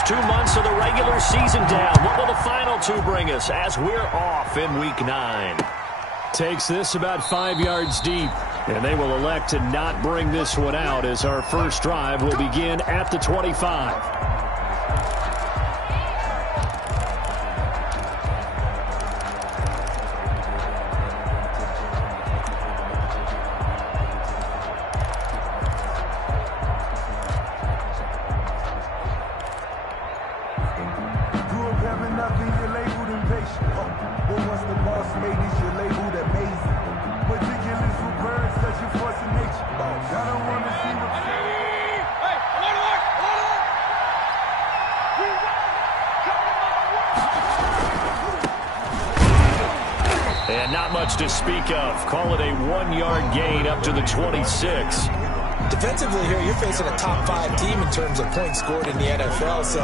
first 2 months of the regular season down. What will the final two bring us as we're off in Week 9? Takes this about 5 yards deep, and they will elect to not bring this one out as our first drive will begin at the 25. And not much to speak of. Call it a 1-yard gain up to the 26. Defensively here, you're facing a top 5 team in terms of points scored in the NFL. So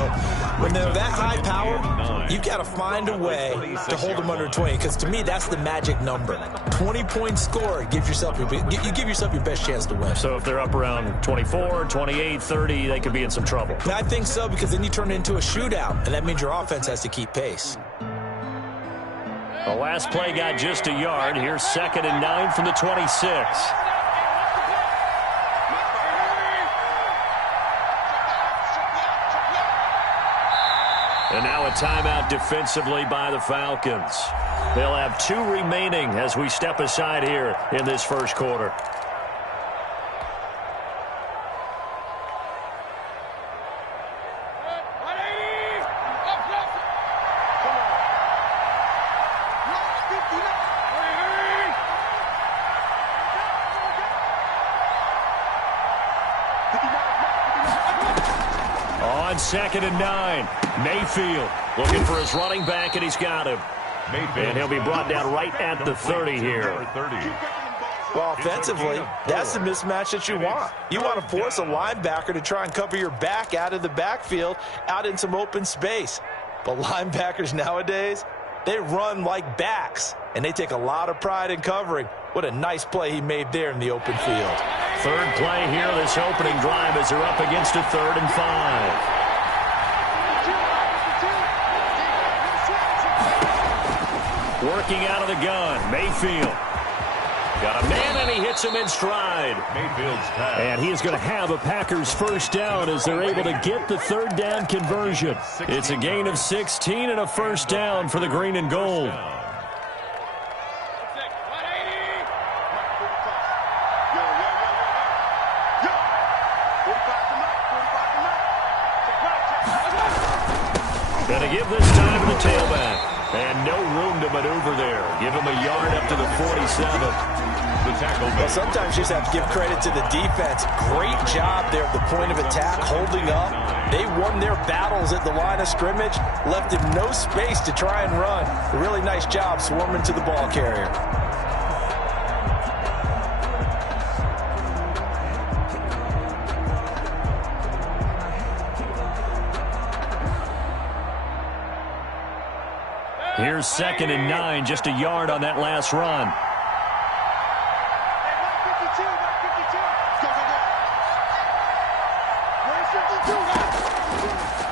when they're that high powered, you've got to find a way to hold them under 20. Because to me, that's the magic number. 20 points scored, you give yourself your best chance to win. So if they're up around 24, 28, 30, they could be in some trouble. I think so, because then you turn it into a shootout, and that means your offense has to keep pace. The last play got just a yard. Here's 2nd and 9 from the 26. And now a timeout defensively by the Falcons. They'll have 2 remaining as we step aside here in this first quarter. On 2nd and 9, Mayfield looking for his running back, and he's got him. And he'll be brought down right at the 30 here. Well, offensively, that's the mismatch that you want. You want to force a linebacker to try and cover your back out of the backfield, out in some open space. But linebackers nowadays, they run like backs, and they take a lot of pride in covering. What a nice play he made there in the open field. Third play here, this opening drive as they're up against a 3rd and 5. Working out of the gun, Mayfield. Got a man, and he hits him in stride. Mayfield's pass. And he is going to have a Packers first down as they're able to get the 3rd down conversion. It's a gain of 16 and a first down for the green and gold. Going to give this time to the tailback. And no room to maneuver there. Give him a yard up to the 47. Well, sometimes you just have to give credit to the defense. Great job there at the point of attack, holding up. They won their battles at the line of scrimmage, left him no space to try and run. A really nice job swarming to the ball carrier. Here's 2nd and 9, just a yard on that last run.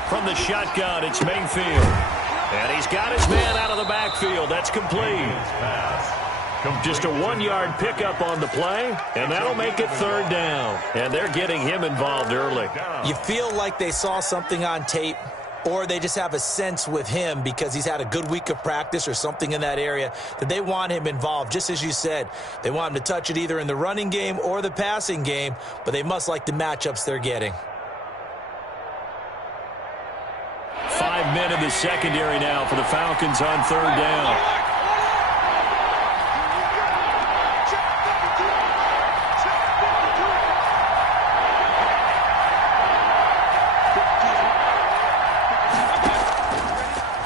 From the shotgun, it's Mayfield. And he's got his man out of the backfield. That's complete. Just a 1-yard pickup on the play, and that'll make it 3rd down. And they're getting him involved early. You feel like they saw something on tape, or they just have a sense with him because he's had a good week of practice or something in that area that they want him involved. Just as you said, they want him to touch it either in the running game or the passing game, but they must like the matchups they're getting. 5 men in the secondary now for the Falcons on 3rd down.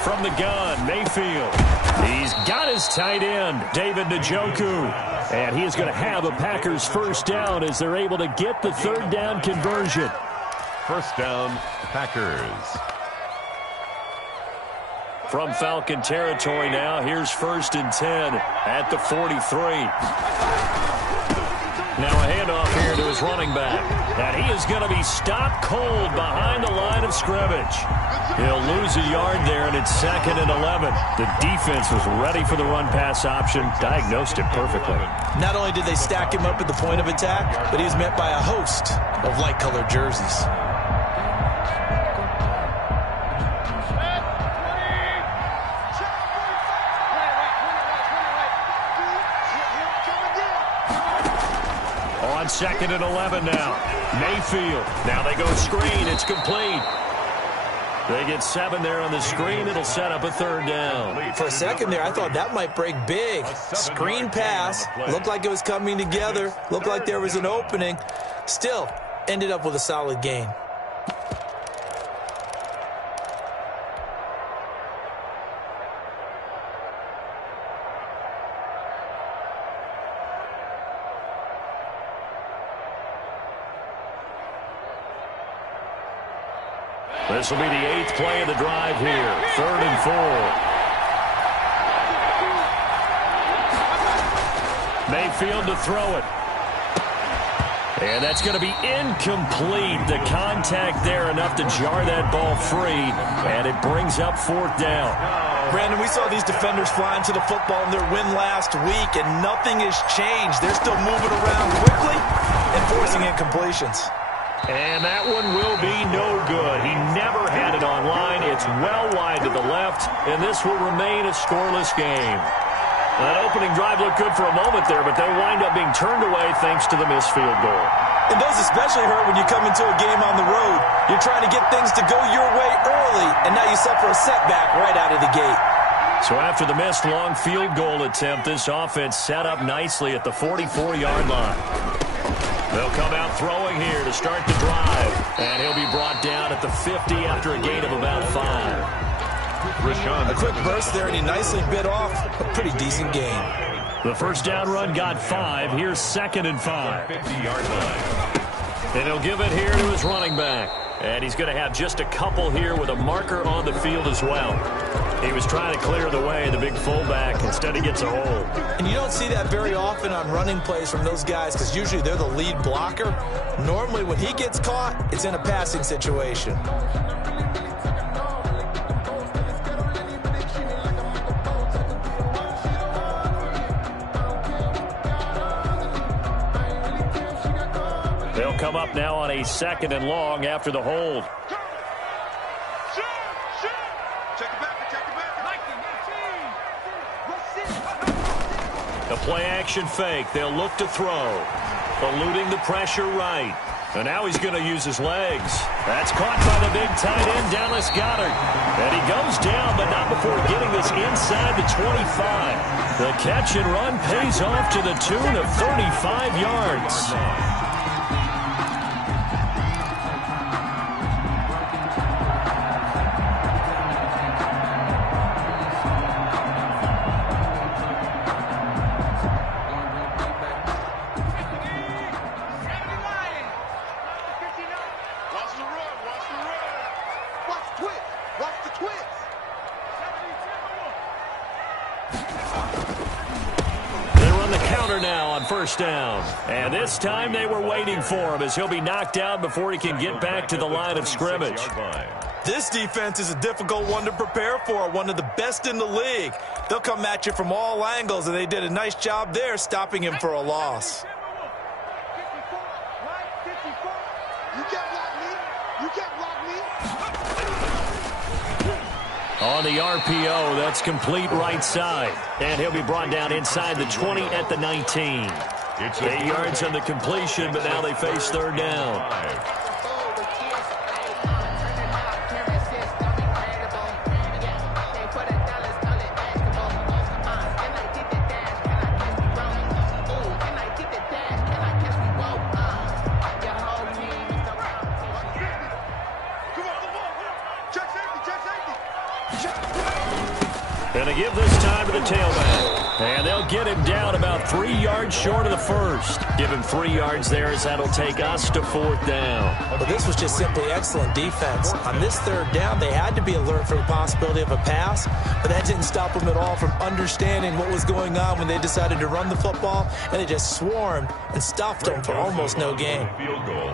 From the gun, Mayfield. He's got his tight end, David Njoku. And he is going to have a Packers first down as they're able to get the 3rd down conversion. First down, Packers. From Falcon territory now, here's 1st and 10 at the 43. Now a handoff here to his his running back. And he is going to be stopped cold behind the line of scrimmage. He'll lose a yard there, and it's 2nd and 11. The defense was ready for the run-pass option, diagnosed it perfectly. Not only did they stack him up at the point of attack, but he was met by a host of light-colored jerseys. On 2nd and 11 now. Mayfield. Now they go screen. It's complete. They get 7 there on the screen. It'll set up a 3rd down. For a second there, I thought that might break big. Screen pass. Looked like it was coming together. Looked like there was an opening. Still, ended up with a solid gain. This will be the 8th play of the drive here. 3rd and 4. Mayfield to throw it. And that's going to be incomplete. The contact there enough to jar that ball free. And it brings up 4th down. Brandon, we saw these defenders flying to the football in their win last week, and nothing has changed. They're still moving around quickly and forcing incompletions. And that one will be no good. He never had it on line. It's well wide to the left, and this will remain a scoreless game. That opening drive looked good for a moment there, but they wind up being turned away thanks to the missed field goal. And those especially hurt when you come into a game on the road. You're trying to get things to go your way early, and now you suffer a setback right out of the gate. So after the missed long field goal attempt, this offense set up nicely at the 44-yard line. They'll come out throwing here to start the drive. And he'll be brought down at the 50 after a gain of about 5. A quick burst there, and he nicely bit off a pretty decent gain. The first down run got 5. Here's 2nd and 5. 50-yard line. And he'll give it here to his running back. And he's going to have just a couple here with a marker on the field as well. He was trying to clear the way, the big fullback. Instead, he gets a hold. And you don't see that very often on running plays from those guys because usually they're the lead blocker. Normally, when he gets caught, it's in a passing situation. They'll come up now on a 2nd and long after the hold. The play-action fake. They'll look to throw. Eluding the pressure right. And now he's going to use his legs. That's caught by the big tight end, Dallas Goedert. And he goes down, but not before getting this inside the 25. The catch and run pays off to the tune of 35 yards. First down. And this time they were waiting for him as he'll be knocked down before he can get back to the line of scrimmage. This defense is a difficult one to prepare for, one of the best in the league. They'll come at you from all angles, and they did a nice job there stopping him for a loss. On the RPO, that's complete right side. And he'll be brought down inside the 20 at the 19. 8 yards on the completion, but now they face 3rd down. Going to give this time to the tailback. And they'll get him down about 3 yards short of the first. Give him 3 yards there as that'll take us to 4th down. Well, this was just simply excellent defense. On this 3rd down, they had to be alert for the possibility of a pass, but that didn't stop them at all from understanding what was going on when they decided to run the football, and they just swarmed and stuffed them for almost no gain. Field goal.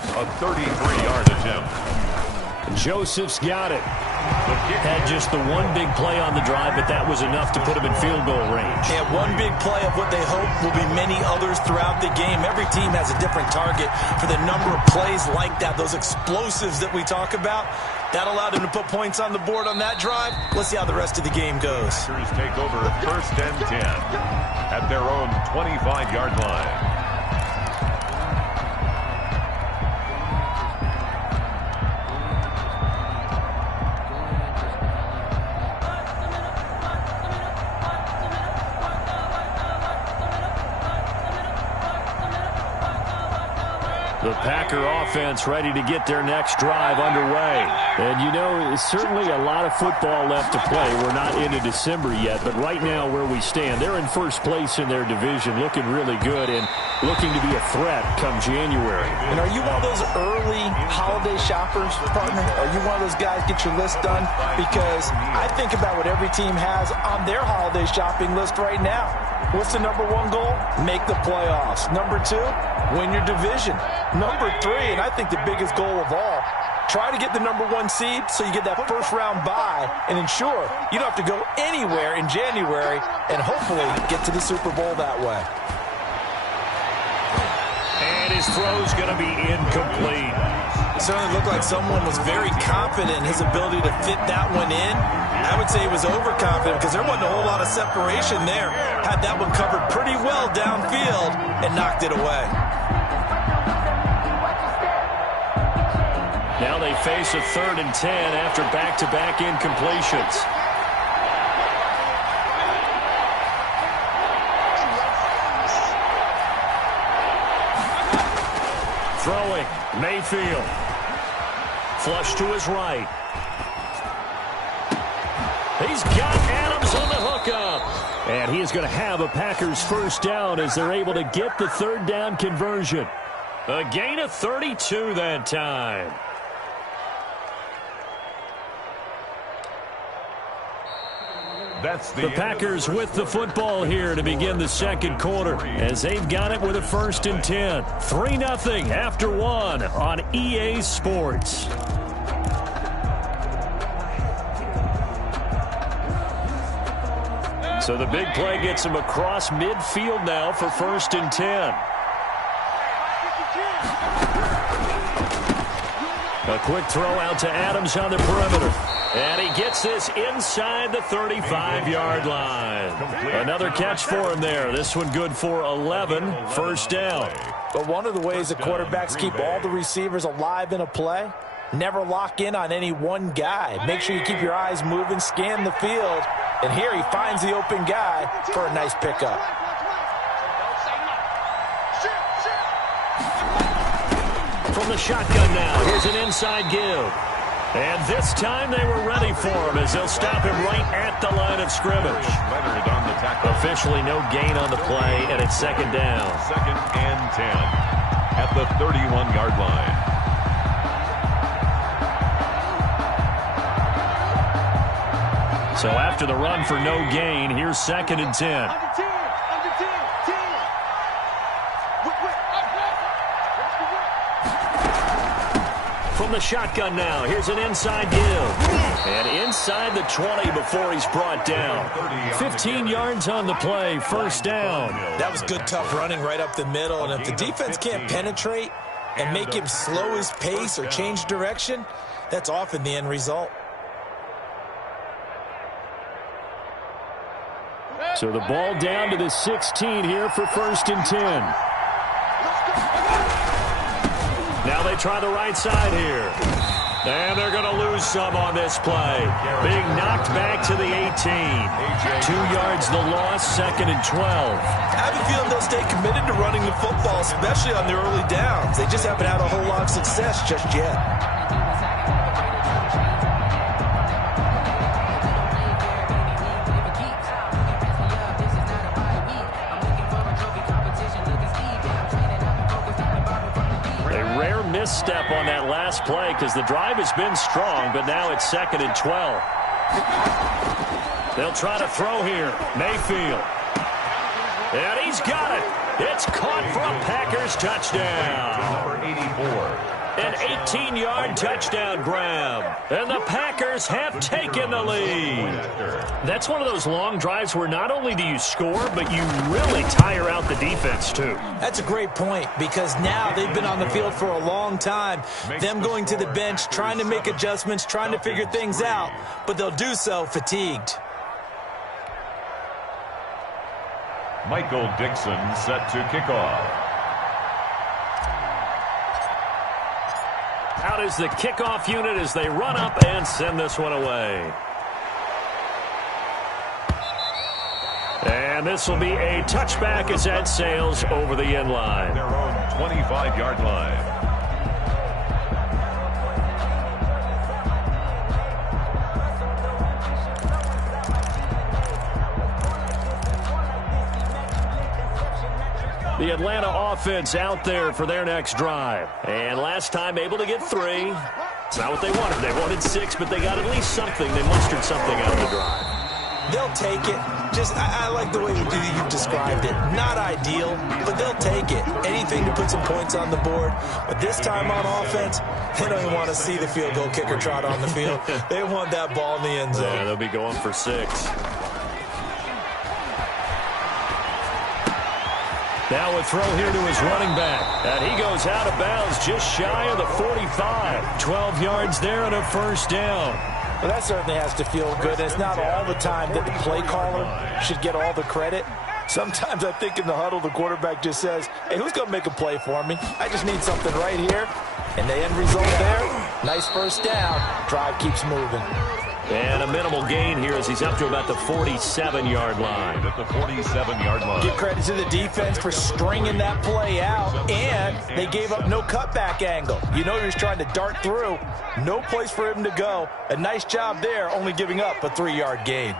A 33-yard attempt. Joseph's got it. Had just the one big play on the drive, but that was enough to put him in field goal range. Yeah, one big play of what they hope will be many others throughout the game. Every team has a different target for the number of plays like that, those explosives that we talk about. That allowed them to put points on the board on that drive. Let's see how the rest of the game goes. Packers take over 1st and 10 at their own 25-yard line. The Packer offense ready to get their next drive underway. And, you know, certainly a lot of football left to play. We're not into December yet, but right now where we stand, they're in first place in their division, looking really good and looking to be a threat come January. And are you one of those early holiday shoppers, partner? Are you one of those guys get your list done? Because I think about what every team has on their holiday shopping list right now. What's the number 1 goal? Make the playoffs. Number 2, win your division. Number 3, and I think the biggest goal of all, try to get the number 1 seed so you get that first-round bye and ensure you don't have to go anywhere in January and hopefully get to the Super Bowl that way. And his throw's going to be incomplete. It certainly looked like someone was very confident in his ability to fit that one in. I would say he was overconfident because there wasn't a whole lot of separation there. Had that one covered pretty well downfield and knocked it away. Now they face a 3rd and 10 after back-to-back incompletions. Throwing, Mayfield. Flush to his right. He's got Adams on the hookup. And he is going to have a Packers first down as they're able to get the 3rd down conversion. A gain of 32 that time. That's the Packers with the football here to begin the 2nd quarter as they've got it with a 1st and 10. 3-0 after 1 on EA Sports. So the big play gets him across midfield now for 1st and 10. A quick throw out to Adams on the perimeter. And he gets this inside the 35-yard line. Another catch for him there. This one good for 11. 1st down. But one of the ways the quarterbacks keep all the receivers alive in a play, never lock in on any one guy. Make sure you keep your eyes moving, scan the field. And here he finds the open guy for a nice pickup. From the shotgun now, here's an inside give. And this time they were ready for him as they'll stop him right at the line of scrimmage. Officially no gain on the play, and it's 2nd down. 2nd and 10 at the 31-yard line. So after the run for no gain, here's 2nd and 10. From the shotgun now, here's an inside give. And inside the 20 before he's brought down. 15 yards on the play, 1st down. That was good, tough running right up the middle. And if the defense can't penetrate and make him slow his pace or change direction, that's often the end result. So the ball down to the 16 here for 1st and 10. Now they try the right side here. And they're going to lose some on this play. Being knocked back to the 18. 2 yards the loss, 2nd and 12. I have a feeling they'll stay committed to running the football, especially on the early downs. They just haven't had a whole lot of success just yet. misstep on that last play because the drive has been strong, but now it's 2nd and 12. They'll try to throw here. Mayfield. And he's got it. It's caught for a Packers touchdown. Number 84. An 18-yard touchdown grab. And the Packers have taken the lead. That's one of those long drives where not only do you score, but you really tire out the defense, too. That's a great point because now they've been on the field for a long time. Them going to the bench, trying to make adjustments, trying to figure things out, but they'll do so fatigued. Michael Dixon set to kick off. Out is the kickoff unit as they run up and send this one away. And this will be a touchback as that sails over the end line. Their own 25-yard line. The Atlanta offense out there for their next drive. And last time able to get 3. It's not what they wanted. They wanted 6, but they got at least something. They mustered something out of the drive. They'll take it. I like the way you've described it. Not ideal, but they'll take it. Anything to put some points on the board. But this time on offense, they don't even want to see the field goal kicker trot on the field. They want that ball in the end zone. Yeah, they'll be going for 6. Now a throw here to his running back. And he goes out of bounds just shy of the 45. 12 yards there and a first down. Well, that certainly has to feel good. It's not all the time that the play caller should get all the credit. Sometimes I think in the huddle, the quarterback just says, hey, who's going to make a play for me? I just need something right here. And the end result there, nice first down. Drive keeps moving. And a minimal gain here as he's up to about the 47-yard line. At the 47-yard line. Give credit to the defense for stringing that play out, and they gave up no cutback angle. You know he was trying to dart through. No place for him to go. A nice job there, only giving up a 3-yard gain.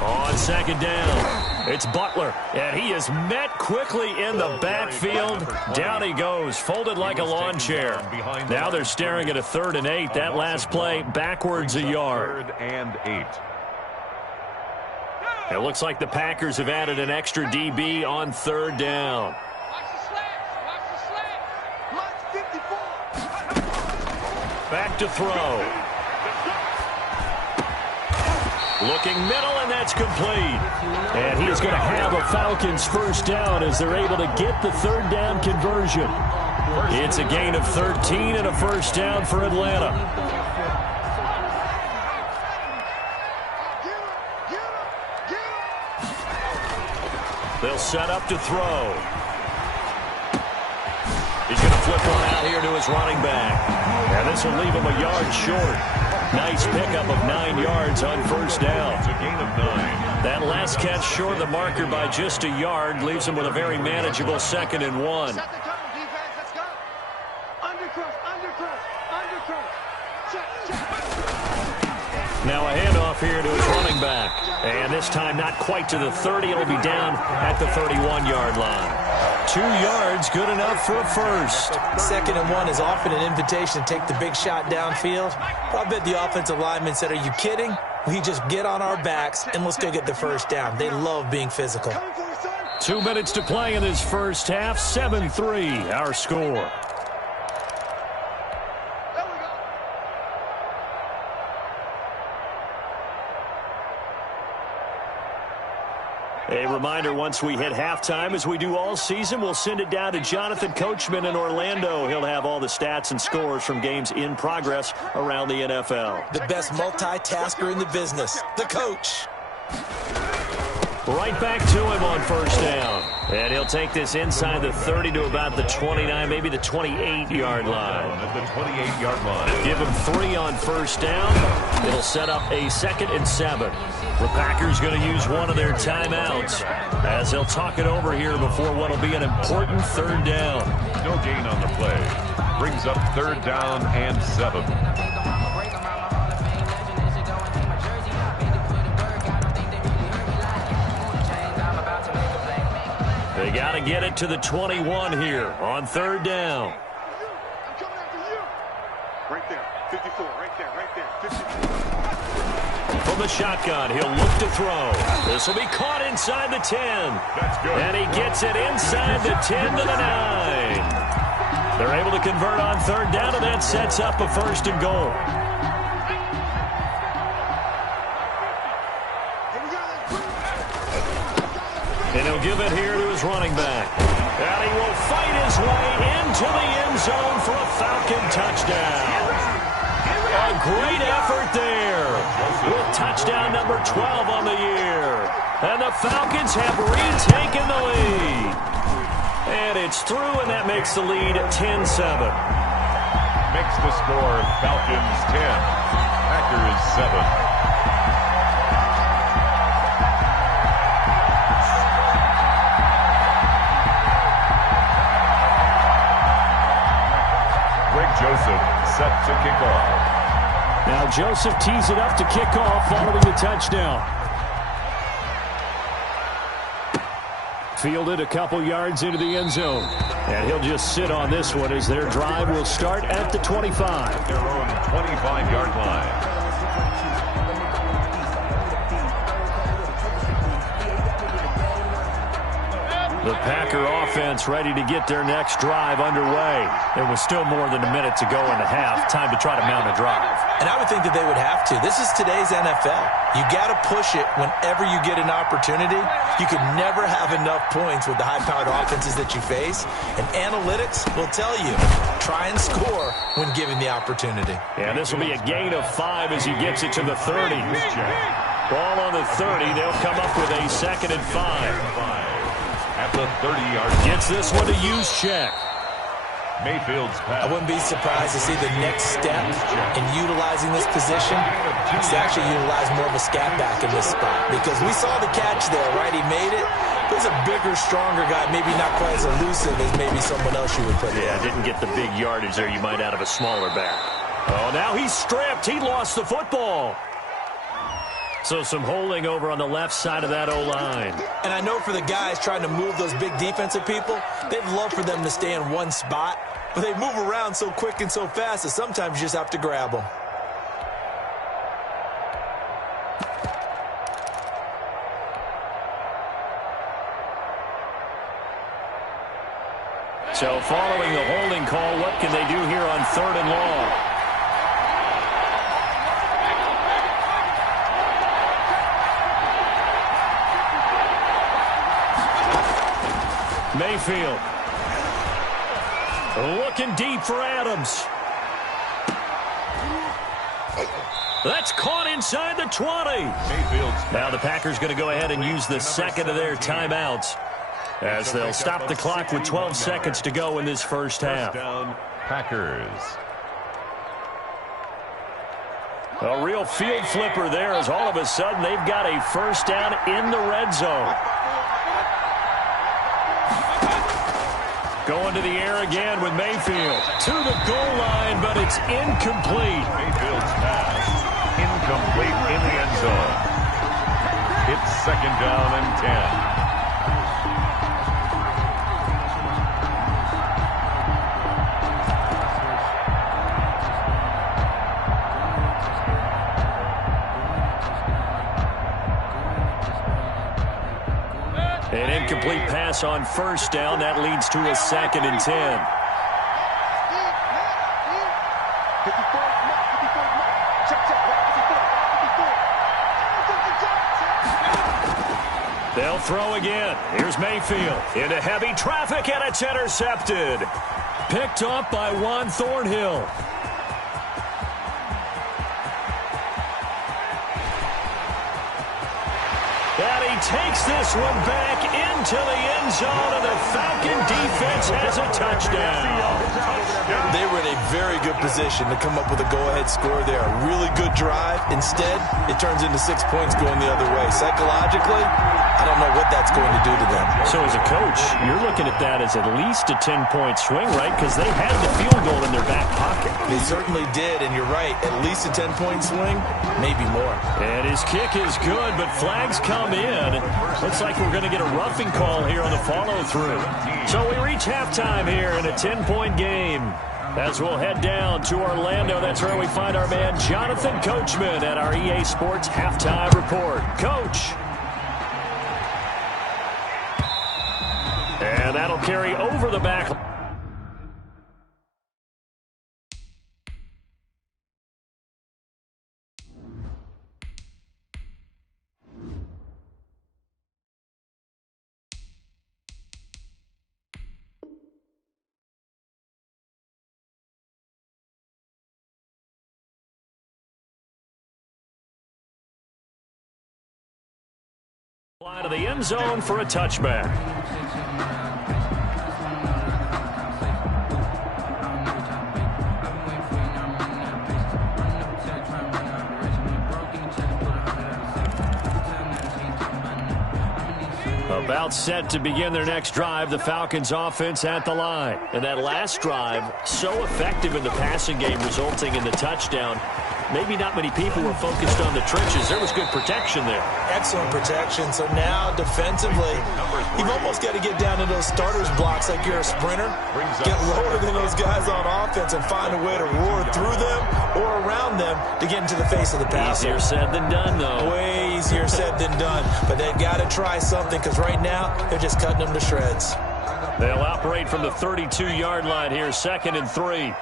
On second down, it's Butler, and he is met quickly in the backfield. Down he goes, folded like a lawn chair. Now they're staring at a 3rd and 8. That last play, backwards a yard. 3rd and 8. It looks like the Packers have added an extra DB on 3rd down. Back to throw. Looking middle, and that's complete. And he is going to have a Falcons first down as they're able to get the 3rd down conversion. It's a gain of 13 and a first down for Atlanta. They'll set up to throw. He's going to flip one out here to his running back. And this will leave him a yard short. Nice pickup of 9 yards on first down. It's a gain of 9. That last catch short of the marker by just a yard leaves him with a very manageable 2nd and 1. Set the tone, defense. Let's go. Undercross. Check. Now a handoff here to his running back. And this time not quite to the 30. It'll be down at the 31-yard line. 2 yards, good enough for a first. 2nd and 1 is often an invitation to take the big shot downfield. I bet the offensive lineman said, are you kidding? We just get on our backs and let's go get the first down. They love being physical. 2 minutes to play in this first half. 7-3, our score. A reminder, once we hit halftime, as we do all season, we'll send it down to Jonathan Coachman in Orlando. He'll have all the stats and scores from games in progress around the NFL. The best multitasker in the business, the coach. Right back to him on first down. And he'll take this inside the 30 to about the 29, maybe the 28-yard line. At the 28-yard line. Give him 3 on first down. It'll set up a 2nd and 7. The Packers going to use one of their timeouts as they'll talk it over here before what will be an important 3rd down. No gain on the play. Brings up 3rd down and 7. They got to get it to the 21 here on third down. I'm coming after you. Right there. 54. Right there. 54. From the shotgun, he'll look to throw. This will be caught inside the 10. That's good. And he gets it inside the 10 to the 9. They're able to convert on third down, and that sets up a first and goal. And he'll give it here to his running back. And he will fight his way into the end zone for a Falcon touchdown. A great effort there with touchdown number 12 on the year. And the Falcons have retaken the lead. And it's through, and that makes the lead 10-7. Makes the score Falcons 10, Packers 7. Joseph set to kick off. Now Joseph tees it up to kick off following the touchdown. Fielded a couple yards into the end zone. And he'll just sit on this one as their drive will start at the 25. Their own 25-yard line. The Packer offense ready to get their next drive underway. There was still more than a minute to go in the half. Time to try to mount a drive. And I would think that they would have to. This is today's NFL. You got to push it whenever you get an opportunity. You can never have enough points with the high-powered offenses that you face. And analytics will tell you, try and score when given the opportunity. Yeah, this will be a gain of 5 as he gets it to the 30. Ball on the 30. They'll come up with a 2nd and 5. At the 30-yard line. Gets this one to use check. Mayfield's pass. I wouldn't be surprised to see the next step in utilizing this position. It's actually utilize more of a scat back in this spot because we saw the catch there, right? He made it. He's a bigger, stronger guy, maybe not quite as elusive as maybe someone else you would put in. Yeah, didn't get the big yardage there you might out of a smaller back. Oh, now he's stripped. He lost the football. So some holding over on the left side of that O-line. And I know for the guys trying to move those big defensive people, they'd love for them to stay in one spot, but they move around so quick and so fast that sometimes you just have to grab them. So following the holding call, what can they do here on 3rd and long? Mayfield. Looking deep for Adams. That's caught inside the 20. Now the Packers going to go ahead and use the 2nd of their timeouts as they'll stop the clock with 12 seconds to go in this first half. Packers. A real field flipper there as all of a sudden they've got a first down in the red zone. Going to the air again with Mayfield. To the goal line, but it's incomplete. Mayfield's pass. Incomplete in the end zone. It's 2nd down and 10. An incomplete pass on first down. That leads to a 2nd and 10. They'll throw again. Here's Mayfield into heavy traffic, and it's intercepted. Picked up by Juan Thornhill. And he takes this one back into the end zone, and the Falcon defense has a touchdown. They were in a very good position to come up with a go-ahead score there. A really good drive. Instead, it turns into 6 points going the other way. Psychologically, I don't know what that's going to do to them. So as a coach, you're looking at that as at least a 10-point swing, right? Because they had the field goal in their back pocket. They certainly did, and you're right. At least a 10-point swing, maybe more. And his kick is good, but flags come in. Looks like we're going to get a roughing call here on the follow-through. So we reach halftime here in a 10-point game. As we'll head down to Orlando, that's where we find our man Jonathan Coachman at our EA Sports Halftime Report. Coach. And that'll carry over the back. Fly to the end zone for a touchback. About set to begin their next drive, the Falcons offense at the line. And that last drive, so effective in the passing game, resulting in the touchdown. Maybe not many people were focused on the trenches. There was good protection there. Excellent protection. So now defensively, you've almost got to get down to those starters blocks like you're a sprinter. Get lower than those guys on offense and find a way to roar through them or around them to get into the face of the passer. Easier said than done, though. Way easier said than done. But they've got to try something because right now they're just cutting them to shreds. They'll operate from the 32-yard line here, 2nd and 3.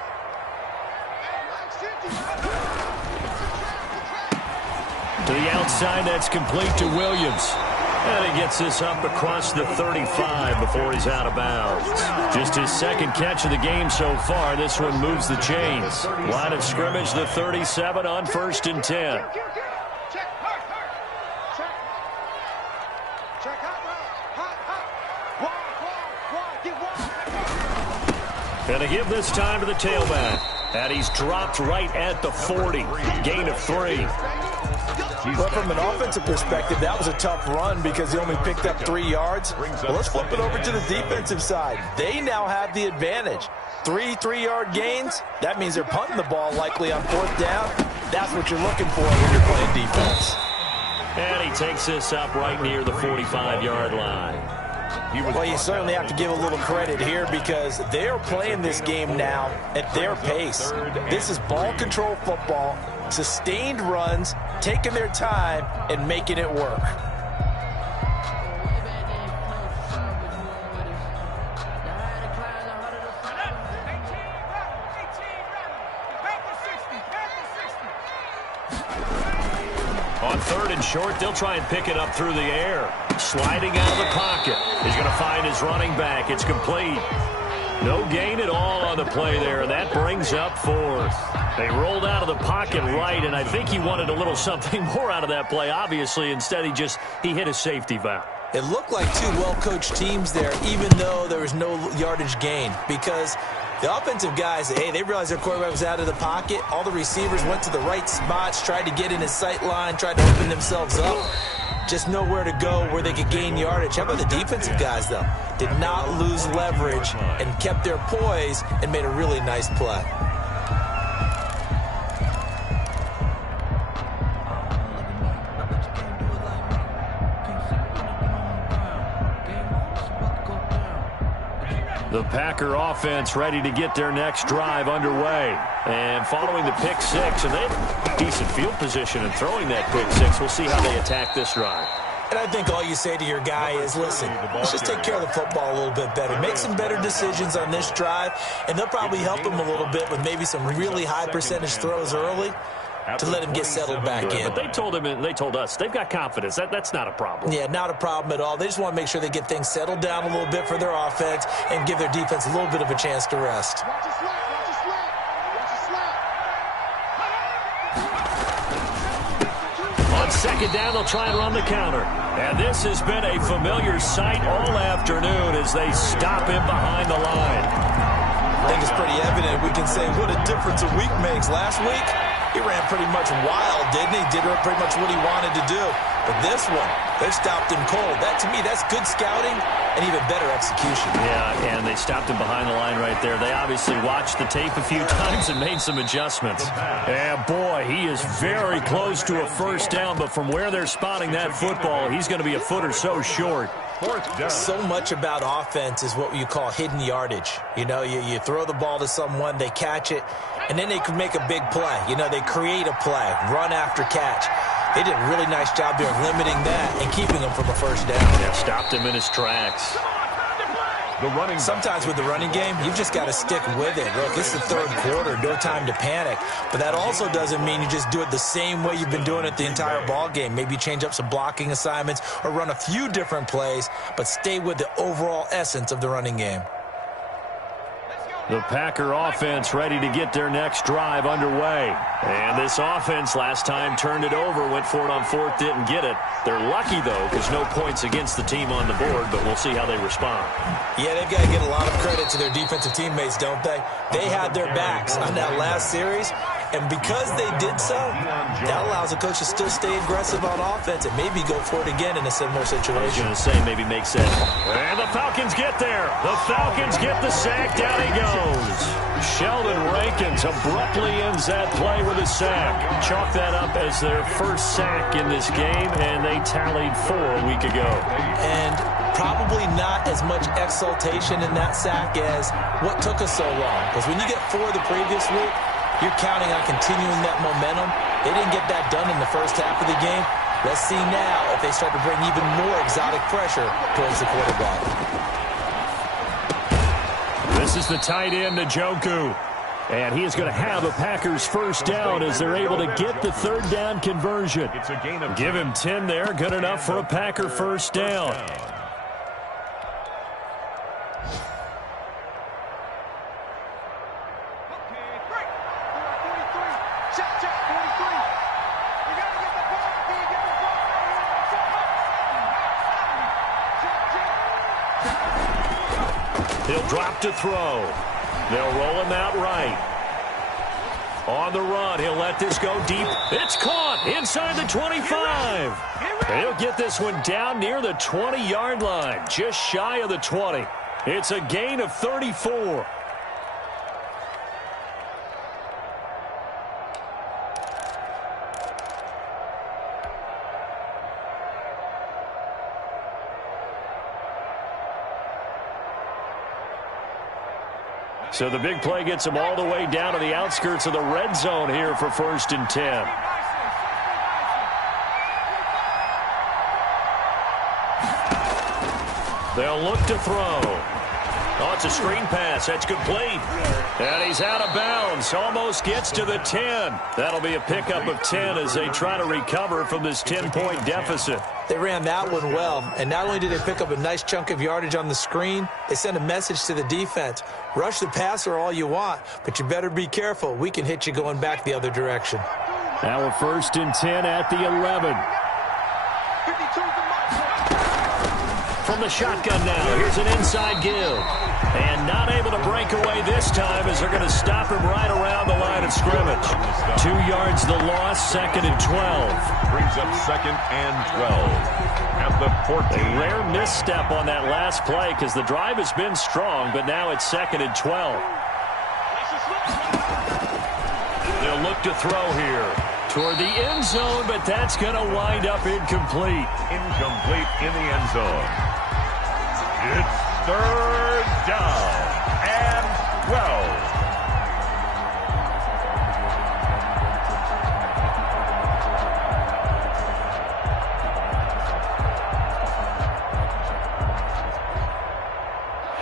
To the outside, that's complete to Williams. And he gets this up across the 35 before he's out of bounds. Just his second catch of the game so far. This one moves the chains. Line of scrimmage, the 37 on 1st and 10. And to give this time to the tailback. And he's dropped right at the 40. Gain of 3. Well, from an offensive perspective, that was a tough run because he only picked up 3 yards. Well, let's flip it over to the defensive side. They now have the advantage. 3 3-yard gains. That means they're punting the ball likely on 4th down. That's what you're looking for when you're playing defense. And he takes this up right near the 45-yard line. Well, you certainly have to give a little credit here because they're playing this game now at their pace. This is ball control football, sustained runs, taking their time, and making it work. On 3rd and short, they'll try and pick it up through the air. Sliding out of the pocket. He's going to find his running back. It's complete. No gain at all on the play there, and that brings up 4th. They rolled out of the pocket right, and I think he wanted a little something more out of that play, obviously. Instead, he hit a safety valve. It looked like 2 well-coached teams there, even though there was no yardage gain, because the offensive guys, hey, they realized their quarterback was out of the pocket. All the receivers went to the right spots, tried to get in his sight line, tried to open themselves up. Just nowhere to go where they could gain yardage. How about the defensive guys, though? Did not lose leverage and kept their poise and made a really nice play. The Packer offense ready to get their next drive underway. And following the pick 6, and they have decent field position in throwing that pick 6. We'll see how they attack this drive. And I think all you say to your guy is, listen, let's just take care of the football a little bit better. Make some better decisions on this drive, and they'll probably help him a little bit with maybe some really high percentage throws early to let him get settled back in. But they told him, and they told us, they've got confidence. That's not a problem. Yeah, not a problem at all. They just want to make sure they get things settled down a little bit for their offense and give their defense a little bit of a chance to rest. On 2nd down, they'll try and run the counter. And this has been a familiar sight all afternoon as they stop him behind the line. I think it's pretty evident. We can say what a difference a week makes. Last week, He ran pretty much wild, didn't he? Did pretty much what he wanted to do. But this one, they stopped him cold. That, to me, that's good scouting and even better execution. Yeah, and they stopped him behind the line right there. They obviously watched the tape a few times and made some adjustments. And, boy, he is very close to a first down, but from where they're spotting that football, he's going to be a foot or so short. So much about offense is what you call hidden yardage. You know, you throw the ball to someone, they catch it, and then they can make a big play. You know, they create a play, run after catch. They did a really nice job there of limiting that and keeping him from a first down. Yeah, stopped him in his tracks. Sometimes with the running game, you've just got to stick with it. Look, it's the third quarter, no time to panic. But that also doesn't mean you just do it the same way you've been doing it the entire ball game. Maybe change up some blocking assignments or run a few different plays, but stay with the overall essence of the running game. The Packer offense ready to get their next drive underway. And this offense last time turned it over, went for it on fourth, didn't get it. They're lucky, though, because no points against the team on the board, but we'll see how they respond. Yeah, they've got to get a lot of credit to their defensive teammates, don't they? They had their backs on that last series, and because they did so, that allows the coach to still stay aggressive on offense and maybe go for it again in a similar situation. I was going to say maybe make sense. And the Falcons get there. The Falcons get the sack. Down he goes. Sheldon Rankins abruptly ends that play with a sack. Chalk that up as their first sack in this game, and they tallied 4 a week ago. And probably not as much exultation in that sack as what took us so long. Because when you get 4 the previous week, you're counting on continuing that momentum. They didn't get that done in the first half of the game. Let's see now if they start to bring even more exotic pressure towards the quarterback. This is the tight end, Njoku. And he is going to have a Packers first down as they're able to get the third down conversion. Give him 10 there. Good enough for a Packer first down. He'll drop to throw. They'll roll him out right. On the run, he'll let this go deep. It's caught inside the 25. He'll get this one down near the 20-yard line, just shy of the 20. It's a gain of 34. So the big play gets them all the way down to the outskirts of the red zone here for 1st and 10. They'll look to throw. Oh, it's a screen pass. That's complete. And he's out of bounds. Almost gets to the 10. That'll be a pickup of 10 as they try to recover from this 10-point deficit. They ran that one well, and not only did they pick up a nice chunk of yardage on the screen, they sent a message to the defense. Rush the passer all you want, but you better be careful. We can hit you going back the other direction. Now we're 1st and 10 at the 11. From the shotgun now, here's an inside give. And not able to break away this time as they're going to stop him right around the line of scrimmage. 2 yards the loss, 2nd and 12. Brings up 2nd and 12 at the 14. A rare misstep on that last play because the drive has been strong, but now it's 2nd and 12. They'll look to throw here toward the end zone, but that's going to wind up incomplete. Incomplete in the end zone. It's 3rd down and 12.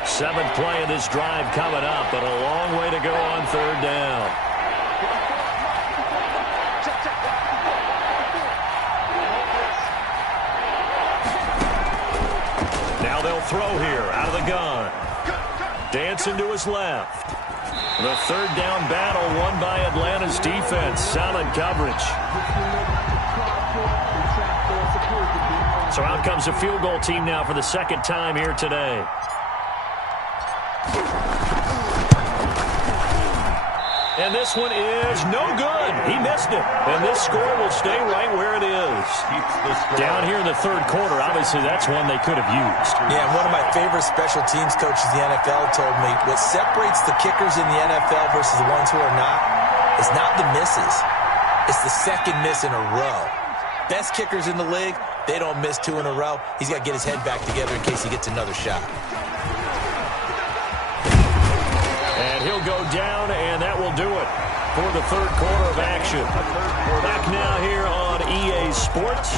Seventh play of this drive coming up, but a long way to go on 3rd down. Now they'll throw here out of the gun. Dancing to his left. The 3rd down battle won by Atlanta's defense. Solid coverage. So out comes a field goal team now for the 2nd time here today. And this one is no good. He missed it. And this score will stay right where it is. Down here in the third quarter, obviously that's one they could have used. Yeah, and one of my favorite special teams coaches in the NFL told me what separates the kickers in the NFL versus the ones who are not is not the misses. It's the second miss in a row. Best kickers in the league, they don't miss 2 in a row. He's got to get his head back together in case he gets another shot. And he'll go down, and that will do it for the third quarter of action. We're back now here on EA Sports.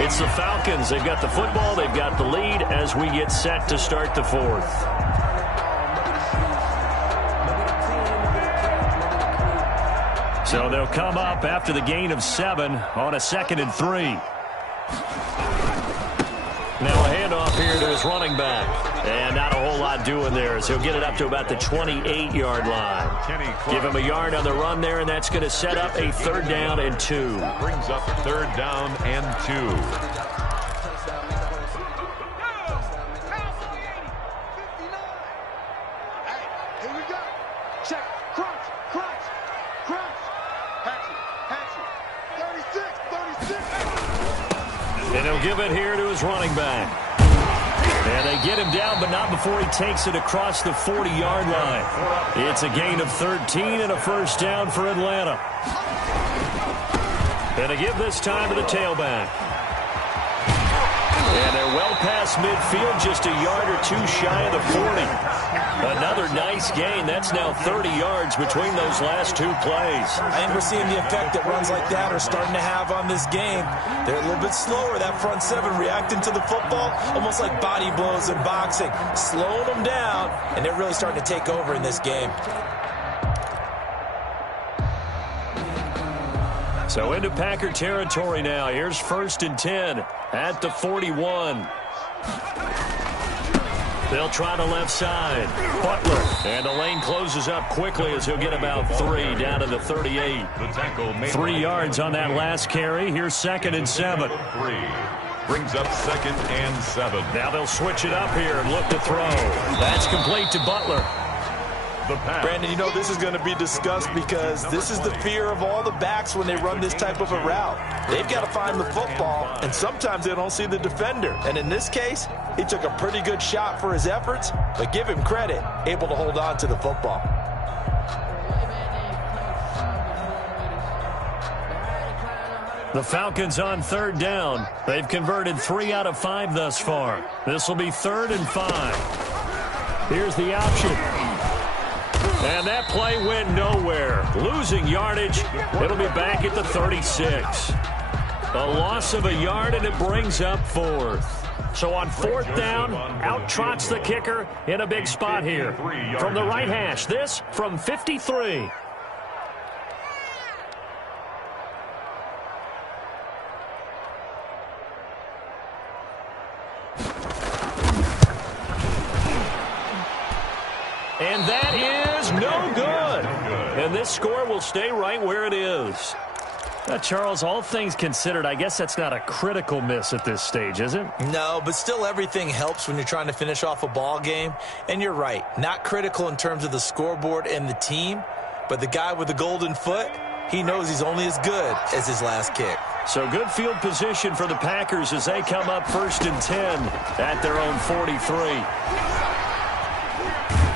It's the Falcons. They've got the football. They've got the lead as we get set to start the fourth. So they'll come up after the gain of 7 on a 2nd and 3. Now a handoff here to his running back. And not a whole lot doing there as he'll get it up to about the 28-yard line. Give him a yard on the run there, and that's going to set up a 3rd down and 2. Brings up 3rd down and 2. And he'll give it here to his running back. And they get him down, but not before he takes it across the 40-yard line. It's a gain of 13 and a 1st down for Atlanta. And they give this time to the tailback. And they're well past midfield, just a yard or 2 shy of the 40. Another nice gain. That's now 30 yards between those last 2 plays. I think we're seeing the effect that runs like that are starting to have on this game. They're a little bit slower, that front 7, reacting to the football, almost like body blows in boxing, slowing them down, and they're really starting to take over in this game. So into Packer territory now. Here's 1st and 10 at the 41. They'll try the left side. Butler. And the lane closes up quickly as he'll get about 3 down to the 38. 3 yards on that last carry. Here's 2nd and 7. 3. Brings up 2nd and 7. Now they'll switch it up here and look to throw. That's complete to Butler. Brandon, you know this is going to be discussed because this is the fear of all the backs when they run this type of a route. They've got to find the football, and sometimes they don't see the defender. And in this case, he took a pretty good shot for his efforts, but give him credit, able to hold on to the football. The Falcons on 3rd down. They've converted 3 out of 5 thus far. This will be 3rd and 5. Here's the option. And that play went nowhere. Losing yardage. It'll be back at the 36. A loss of a yard, and it brings up 4th. So on 4th down, out trots the kicker in a big spot here. From the right hash, this from 53. And that is no good. And this score will stay right where it is. Charles, all things considered, I guess that's not a critical miss at this stage, is it? No, but still everything helps when you're trying to finish off a ball game. And you're right, not critical in terms of the scoreboard and the team, but the guy with the golden foot, he knows he's only as good as his last kick. So good field position for the Packers as they come up 1st and 10 at their own 43.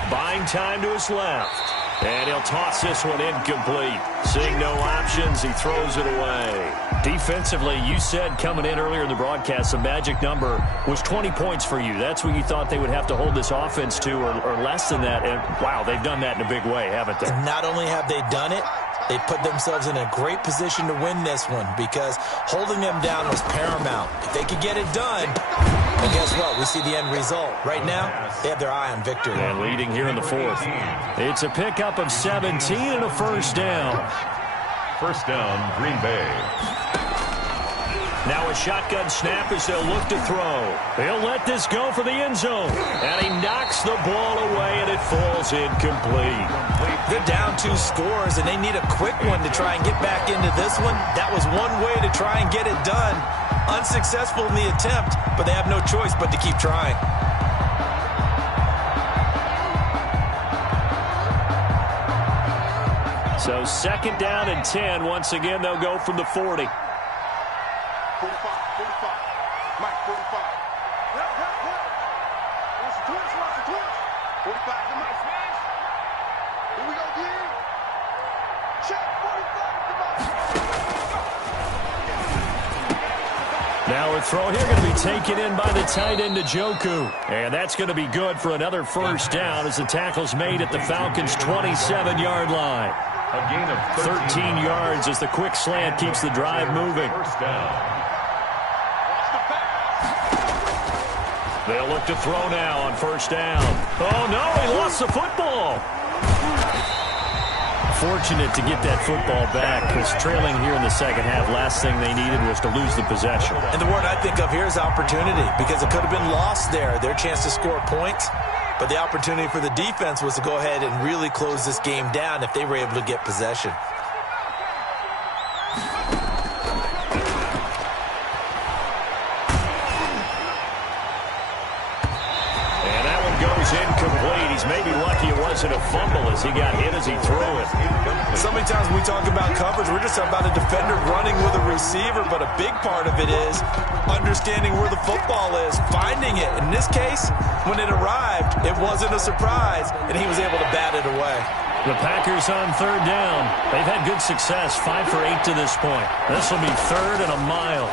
Buying time to his left. And he'll toss this one incomplete. Seeing no options, he throws it away. Defensively, you said coming in earlier in the broadcast, the magic number was 20 points for you. That's what you thought they would have to hold this offense to, or less than that. And, wow, they've done that in a big way, haven't they? Not only have they done it, they put themselves in a great position to win this one because holding them down was paramount. If they could get it done, well, guess what? We see the end result. Right now, they have their eye on victory. And leading here in the 4th. It's a pickup of 17 and a 1st down. 1st down, Green Bay. Now a shotgun snap as they'll look to throw. He'll let this go for the end zone. And he knocks the ball away, and it falls incomplete. They're down 2 scores, and they need a quick one to try and get back into this one. That was one way to try and get it done. Unsuccessful in the attempt, but they have no choice but to keep trying. So 2nd down and 10. Once again, they'll go from the 40. 45, 45. Mike, 45. Watch the twitch, watch the twitch. 45 to Mike. Here we go, D. Check, 45 to Mike. Now a throw here going to be taken in by the tight end, Njoku. And that's going to be good for another first down as the tackle's made at the Falcons' 27-yard line. A gain of 13 yards as the quick slant keeps the drive moving. First down. They'll look to throw now on first down. Oh, no, he lost the football. Fortunate to get that football back because trailing here in the second half, last thing they needed was to lose the possession. And the word I think of here is opportunity because it could have been lost there. Their chance to score points. But the opportunity for the defense was to go ahead and really close this game down if they were able to get possession. And that one goes incomplete. He's maybe lucky it wasn't a fumble as he got hit as he threw it. So many times when we talk about coverage, we're just about a defender running with a receiver, but a big part of it is understanding where the football is, finding it. In this case, when it arrived, it wasn't a surprise, and he was able to bat it away. The Packers on 3rd down. They've had good success, 5 for 8 to this point. This will be 3rd and a mile.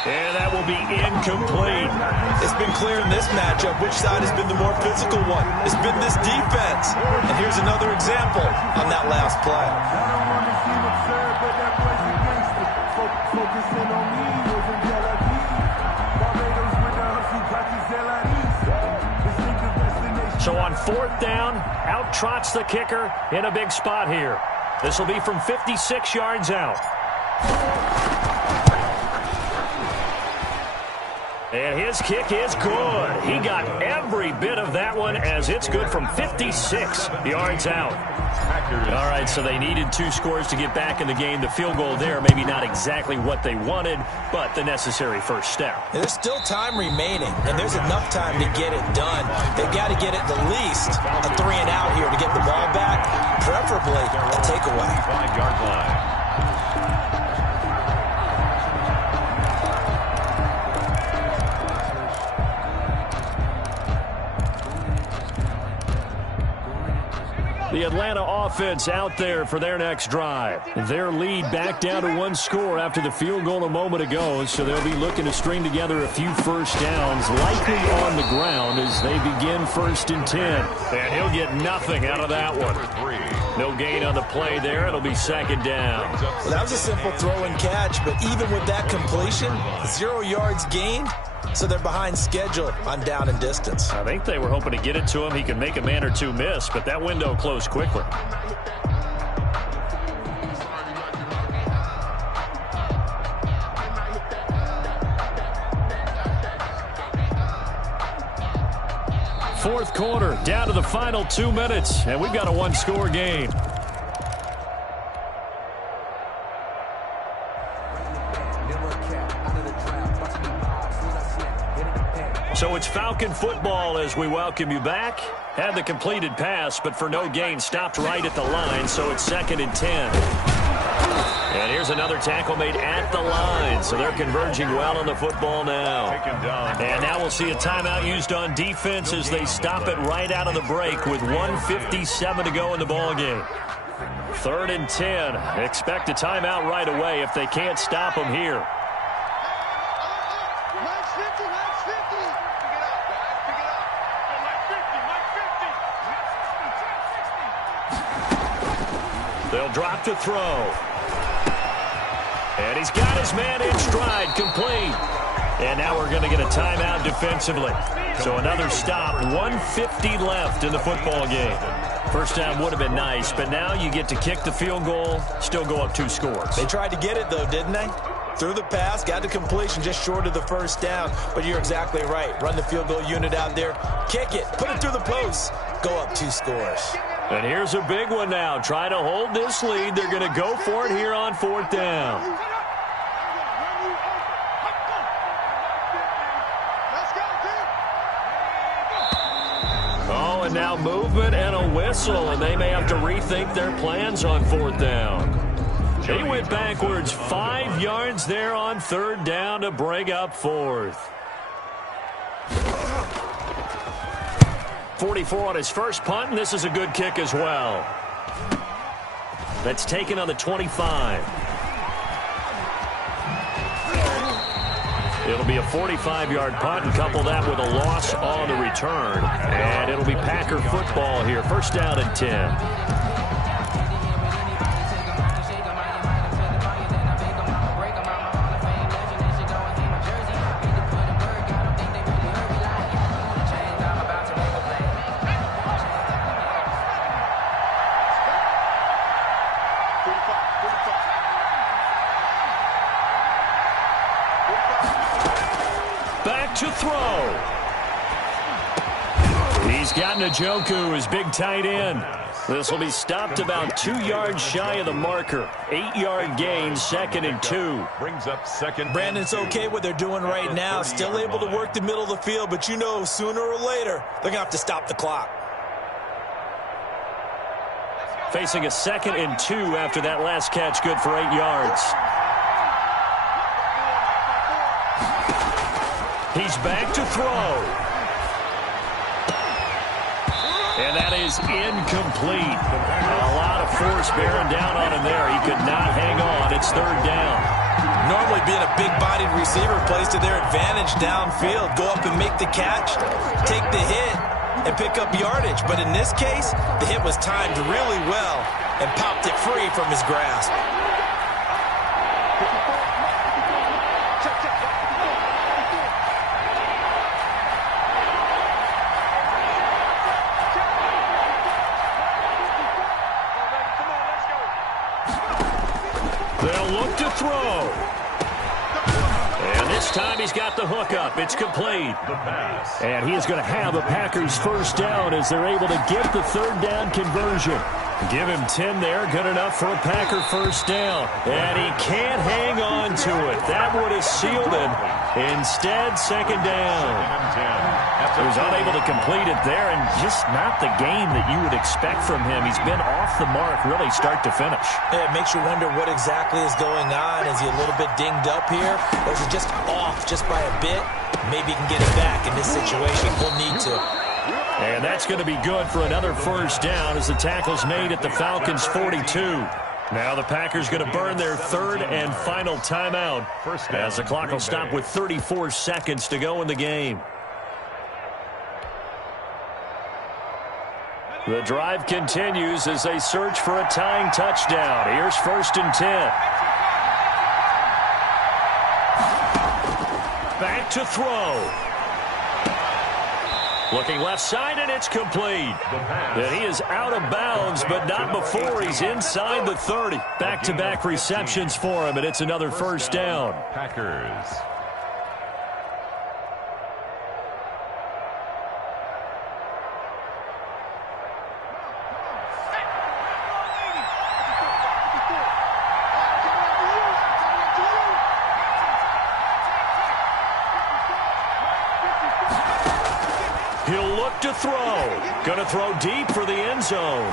And that will be incomplete. It's been clear in this matchup which side has been the more physical one. It's been this defense. And here's another example on that last play. So on 4th down, out trots the kicker in a big spot here. This will be from 56 yards out. And his kick is good. He got every bit of that one as it's good from 56 yards out. All right, so they needed 2 scores to get back in the game. The field goal there, maybe not exactly what they wanted, but the necessary first step. There's still time remaining, and there's enough time to get it done. They've got to get it the least a 3 and out here to get the ball back, preferably a takeaway. 5-yard line. The Atlanta offense out there for their next drive. Their lead back down to 1 score after the field goal a moment ago, so they'll be looking to string together a few first downs, likely on the ground as they begin 1st and 10. And he'll get nothing out of that one. No gain on the play there. It'll be 2nd down. Well, that was a simple throw and catch, but even with that completion, 0 yards gained. So they're behind schedule on down and distance. I think they were hoping to get it to him. He could make a man or 2 miss, but that window closed quickly. Fourth quarter, down to the final 2 minutes, and we've got a 1-score game. So it's Falcon football as we welcome you back. Had the completed pass, but for no gain, stopped right at the line, so it's 2nd and 10. And here's another tackle made at the line, so they're converging well on the football now. And now we'll see a timeout used on defense as they stop it right out of the break with 1:57 to go in the ballgame. 3rd and 10. Expect a timeout right away if they can't stop them here. They'll drop to throw. And he's got his man in stride, complete. And now we're going to get a timeout defensively. So another stop, 1:50 left in the football game. First down would have been nice, but now you get to kick the field goal, still go up 2 scores. They tried to get it, though, didn't they? Threw the pass, got the completion just short of the first down. But you're exactly right. Run the field goal unit out there, kick it, put it through the post, go up 2 scores. And here's a big one now. Trying to hold this lead. They're going to go for it here on 4th down. Oh, Oh, and now movement and a whistle, and they may have to rethink their plans on 4th down. They went backwards 5 yards there on 3rd down to bring up 4th. 44 on his first punt, and this is a good kick as well. That's taken on the 25. It'll be a 45-yard punt, and couple that with a loss on the return. And it'll be Packer football here. 1st down and 10. To throw. He's got Njoku, his big tight end. This will be stopped about 2 yards shy of the marker. 8-yard gain, 2nd and 2. Brings up 2nd. Brandon, it's okay what they're doing right now. Still able to work the middle of the field, but you know sooner or later they're going to have to stop the clock. Facing a 2nd and 2 after that last catch, good for 8 yards. He's back to throw. And that is incomplete. A lot of force bearing down on him there. He could not hang on. It's 3rd down. Normally being a big-bodied receiver plays to their advantage downfield. Go up and make the catch, take the hit, and pick up yardage. But in this case, the hit was timed really well and popped it free from his grasp. They'll look to throw. And this time he's got the hook up. It's complete. And he is going to have a Packers 1st down as they're able to get the 3rd down conversion. Give him 10 there. Good enough for a Packer 1st down. And he can't hang on to it. That would have sealed him. Instead, 2nd down. He was unable to complete it there, and just not the game that you would expect from him. He's been off the mark really start to finish. Yeah, it makes you wonder what exactly is going on. Is he a little bit dinged up here, or is he just off just by a bit? Maybe he can get it back in this situation. He'll need to. And that's going to be good for another 1st down as the tackle's made at the Falcons' 42. Now the Packers going to burn their 3rd and final timeout as the clock will stop with 34 seconds to go in the game. The drive continues as they search for a tying touchdown. Here's 1st and 10. Back to throw. Looking left side, and it's complete. And he is out of bounds, but not before he's inside the 30. Back-to-back receptions for him, and it's another 1st down. Packers. To throw. Going to throw deep for the end zone.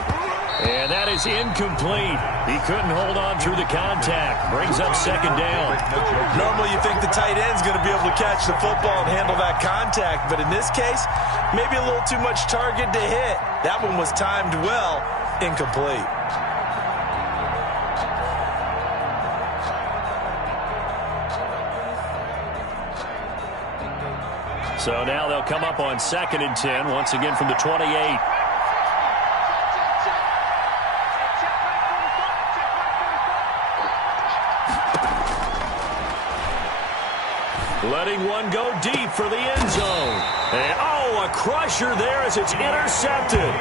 And that is incomplete. He couldn't hold on through the contact. Brings up 2nd down. Normally you think the tight end's going to be able to catch the football and handle that contact, but in this case, maybe a little too much target to hit. That one was timed well. Incomplete. So now they'll come up on 2nd and 10, once again from the 28. Letting one go deep for the end zone. And, oh, a crusher there as it's intercepted.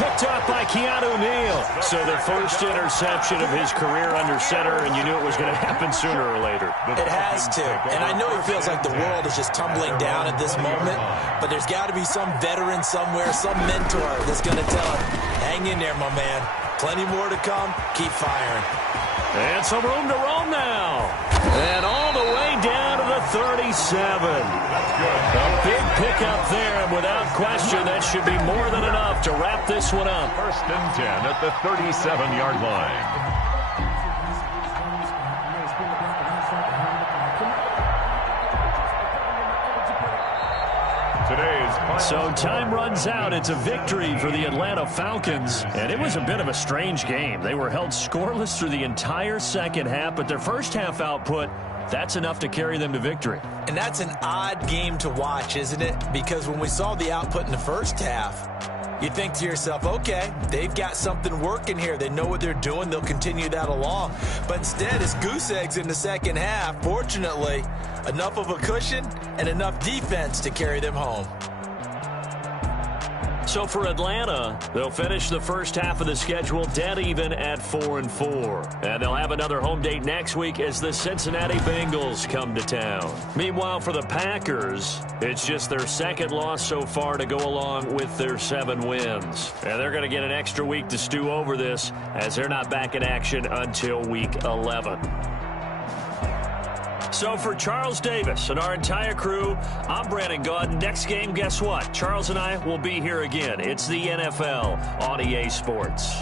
Picked up by Keanu Neal. So the first interception of his career under center, and you knew it was going to happen sooner or later. It has to. And I know he feels like the world is just tumbling down at this moment, but there's got to be some veteran somewhere, some mentor that's going to tell him, hang in there, my man. Plenty more to come. Keep firing. And some room to roam now. And all the way down to the 30 A big pickup there, and without question, that should be more than enough to wrap this one up. 1st and 10 at the 37-yard line. So time runs out. It's a victory for the Atlanta Falcons, and it was a bit of a strange game. They were held scoreless through the entire second half, but their first half output, that's enough to carry them to victory. And that's an odd game to watch, isn't it? Because when we saw the output in the first half, you think to yourself, okay, they've got something working here. They know what they're doing. They'll continue that along. But instead, it's goose eggs in the second half. Fortunately, enough of a cushion and enough defense to carry them home. So for Atlanta, they'll finish the first half of the schedule dead even at 4-4. And they'll have another home date next week as the Cincinnati Bengals come to town. Meanwhile, for the Packers, it's just their second loss so far to go along with their 7 wins. And they're going to get an extra week to stew over this as they're not back in action until week 11. So for Charles Davis and our entire crew, I'm Brandon Gaudin. Next game, guess what? Charles and I will be here again. It's the NFL on EA Sports.